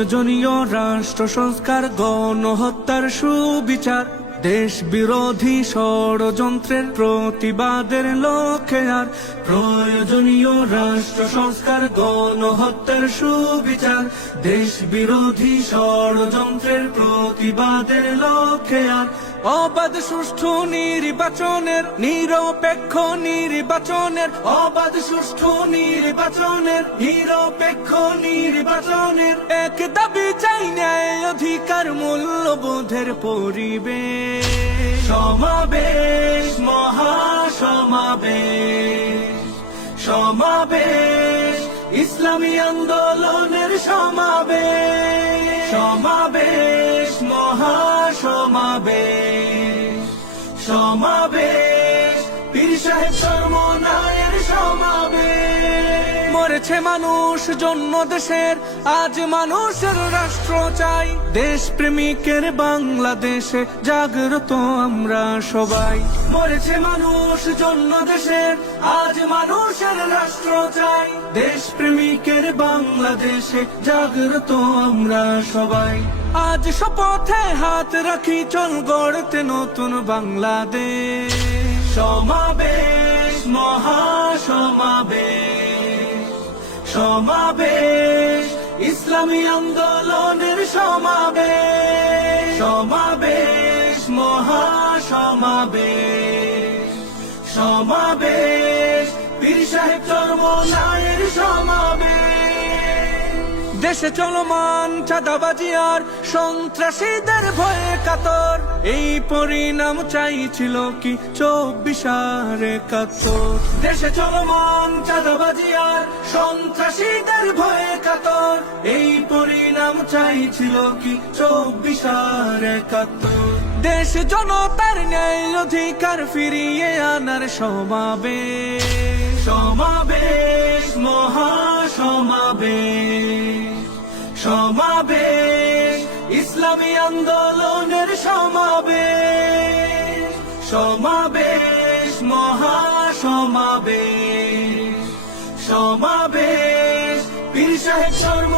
প্রয়োজনীয় রাষ্ট্র সংস্কার গণহত্যার সুবিচার দেশ বিরোধী ষড়যন্ত্রের প্রতিবাদের লক্ষ্যে আর প্রয়োজনীয় রাষ্ট্র সংস্কার গণহত্যার সুবিচার দেশ বিরোধী ষড়যন্ত্রের প্রতিবাদের লক্ষ্যে আর অবাধ সুষ্ঠু নির্বাচনের নিরপেক্ষ নির্বাচনের অবাধ সুষ্ঠু নির্বাচনের নিরপেক্ষ নির নির্বাচনের এক দাবি চাই ন্যায় অধিকার মূল্যবোধের পরিবেশ সমাবেশ মহাসমাবেশ সমাবেশ ইসলামী আন্দোলনের সমাবেশ সমাবেশ মহাসমাবেশ সমাবেশ পীর সাহেব চর্মন করেছে মানুষ জন্ম দেশের আজ মানুষের রাষ্ট্র চাই দেশ প্রেমিকের বাংলাদেশে জাগ্রত আমরা সবাই মরেছে মানুষ জন্ম দেশের আজ মানুষের রাষ্ট্র চাই দেশ প্রেমিকের বাংলাদেশে জাগ্রত আমরা সবাই আজ শপথে হাত রাখি চল গড়তে নতুন বাংলাদেশ সমাবেশ মহাসমাবেশ সমাবেশ ইসলামী আন্দোলনের সমাবেশ সমাবেশ মহা সমাবেশ সমাবেশ পীর সাহেব চর্মনায়ের সমাবেশ দেশে চলমান চাঁদাবাজি আর সন্ত্রাসীদের ভয়ে কাতর এই পরিণাম চাইছিল কি চব্বিশ আর একাত্তর দেশে চলমান চাঁদাবাজি সন্ত্রাসীদের ভয়ে কাতর এই পরিণাম চাইছিল কি চব্বিশার একাত্তর দেশ জনতার ন্যায় অধিকার ফিরিয়ে আনার সমাবে সমাবেশ মহা সমাবেশ সমাবেশ ইসলামী আন্দোলনের সমাবে সমাবেশ মহা সমাবেশ make sure we